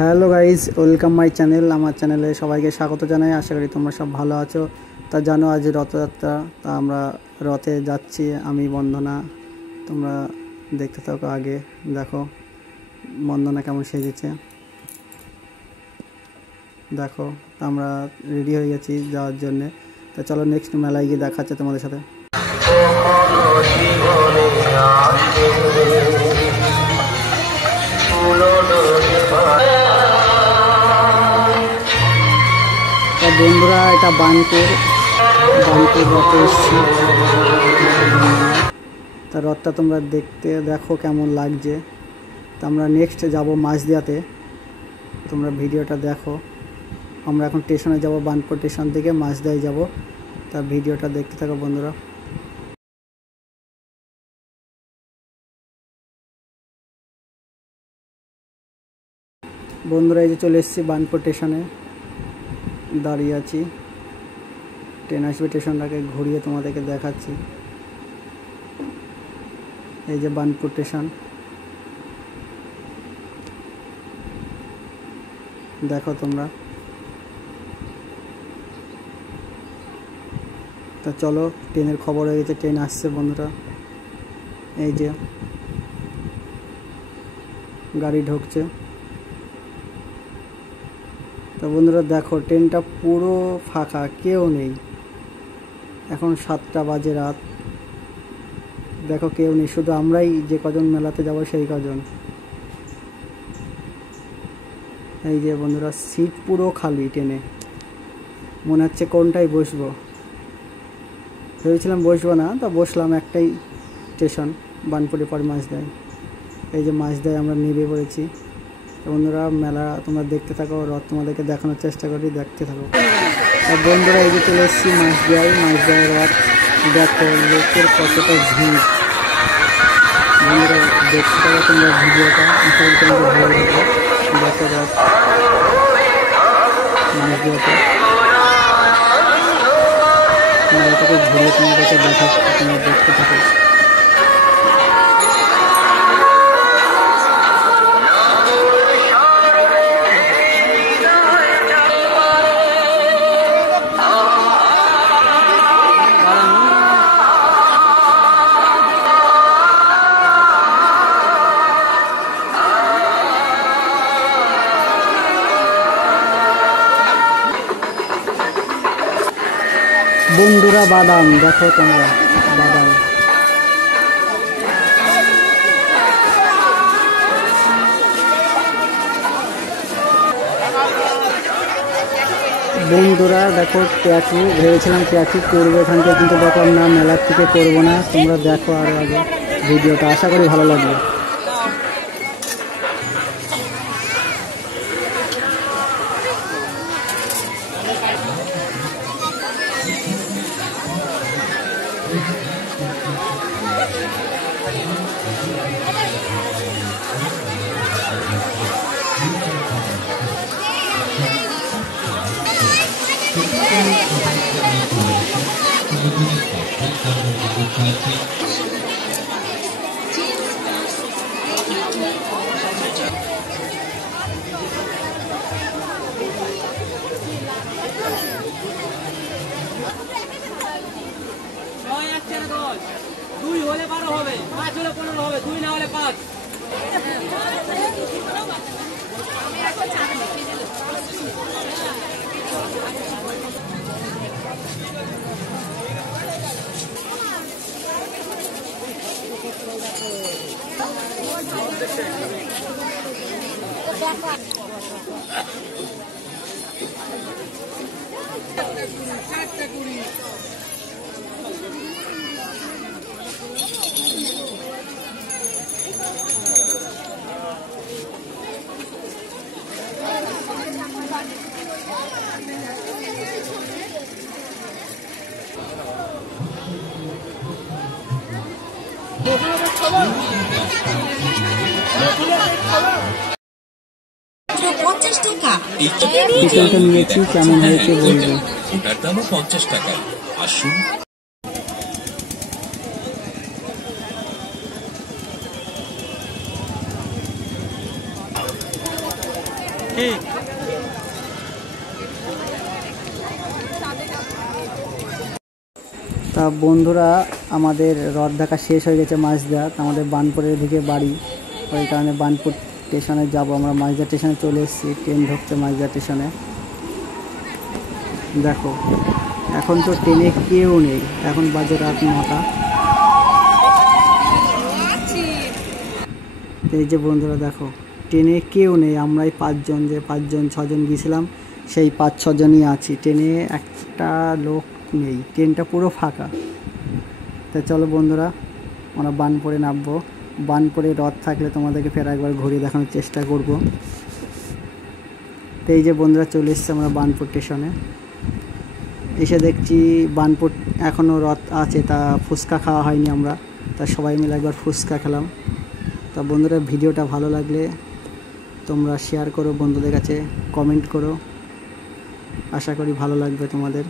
Hello guys, welcome my channel. আমার চ্যানেলে সবাইকে স্বাগত জানাই। আশা করি তোমরা সব ভালো আছো। তা জানো আজ রথযাত্রা, তা আমরা রথে যাচ্ছি। আমি বন্দনা, তোমরা দেখতে থাকো। আগে দেখো বন্দনা কেমন সেজেছে, দেখো। আমরা রেডি হয়ে গেছি যাওয়ার জন্যে। তা চলো নেক্সট মেলায় গিয়ে দেখাচ্ছে তোমাদের সাথে। বন্ধুরা, এটা বানপুর রথে এসছি। তা রথটা তোমরা দেখো কেমন লাগছে। তা আমরা নেক্সট যাব মাঝদিয়াতে, তোমরা ভিডিওটা দেখো। আমরা এখন স্টেশনে যাব, বানপুর স্টেশন থেকে মাঝদিয়ায় যাব। তা ভিডিওটা দেখতে থাকো বন্ধুরা। বন্ধুরা, এই যে চলে এসেছি বানপুর স্টেশনে, দাঁড়িয়ে আছি। ট্রেন আসবে, স্টেশনটাকে ঘুরিয়ে তোমাদেরকে দেখাচ্ছি। এই যে বানপুর স্টেশন, দেখো তোমরা। তা চলো, ট্রেনের খবর হয়ে গেছে, ট্রেন আসছে বন্ধুরা। এই যে গাড়ি ঢুকছে। তো বন্ধুরা দেখো, ট্রেনটা পুরো ফাঁকা, কেউ নেই। এখন 7টা বাজে রাত, দেখো কেউ নেই, শুধু আমরাই যে কজন মেলাতে যাব সেই কজন। এই যে বন্ধুরা, সিট পুরো খালি ট্রেনে। মনে হচ্ছে কোনটায় বসবো, ভেবেছিলাম বসবো না, তা বসলাম। একটাই স্টেশন, বানপুরে পর মাঝদায়। এই যে মাঝদায় আমরা নেমে পড়েছি। তো বন্ধুরা, মেলা তোমরা দেখতে থাকো, রথ তোমাদেরকে দেখানোর চেষ্টা করি, দেখতে থাকো। আর বন্ধুরা, এই যে চলে এসেছি মাঝদায় রথ। দেখো লোকের কতটা ভিড়। বন্ধুরা দেখতে থাকো তোমরা ভিডিওটা, আশা করি তোমাদের ভালো লাগবে। দেখো রথ মাঝদিয়াতে, মেলাটাকে ঘুরিয়ে তোমাদেরকে দেখাচ্ছি, তোমরা দেখতে থাকো। বন্ধুরা বাদাম দেখো তোমরা, বাদাম। বন্ধুরা দেখো ট্যাটু, ভেবেছিলাম ট্যাটু করবো এখান থেকে, কিন্তু দেখো না, মেলার থেকে করবো না। তোমরা দেখো আরো আগে ভিডিওটা, আশা করি ভালো লাগবে। দুই হলে 12 হবে, 5 হলে 15 হবে, 2 না হলে 5। টিকেটটা নিয়েছি, কেমন হয়েছে বলবো। ওটার দামও 50 টাকা। আসুন। তা বন্ধুরা, আমাদের রথ দেখা শেষ হয়ে গেছে মাঝদা। আমাদের বানপুরের দিকে বাড়ি, ওই কারণে বানপুর স্টেশনে যাব আমরা। মাঝদা স্টেশনে চলে এসেছি, ট্রেন ঢুকছে মাঝদা স্টেশনে। দেখো এখন তো ট্রেনে কেউ নেই, এখন বাজে রাত 9টা। এই যে বন্ধুরা দেখো, ট্রেনে কেউ নেই, আমরাই 5জন, যে 5জন 6জন গিয়েছিলাম সেই 5-6 জনই আছি। ট্রেনে একটা লোক নেই, ট্রেনটা পুরো ফাঁকা। তা চলো বন্ধুরা, আমরা বানপুরে নামবো। বানপুরে রথ থাকলে তোমাদেরকে ফের একবার ঘুরিয়ে দেখানোর চেষ্টা করব। তো এই যে বন্ধুরা চলে এসেছে আমরা বানপুর স্টেশনে। এসে দেখছি বানপুর এখনও রথ আছে, তা ফুচকা খাওয়া হয়নি আমরা, তা সবাই মিলে একবার ফুচকা খেলাম। তা বন্ধুরা, ভিডিওটা ভালো লাগলে তোমরা শেয়ার করো বন্ধুদের কাছে, কমেন্ট করো, আশা করি ভালো লাগবে তোমাদের।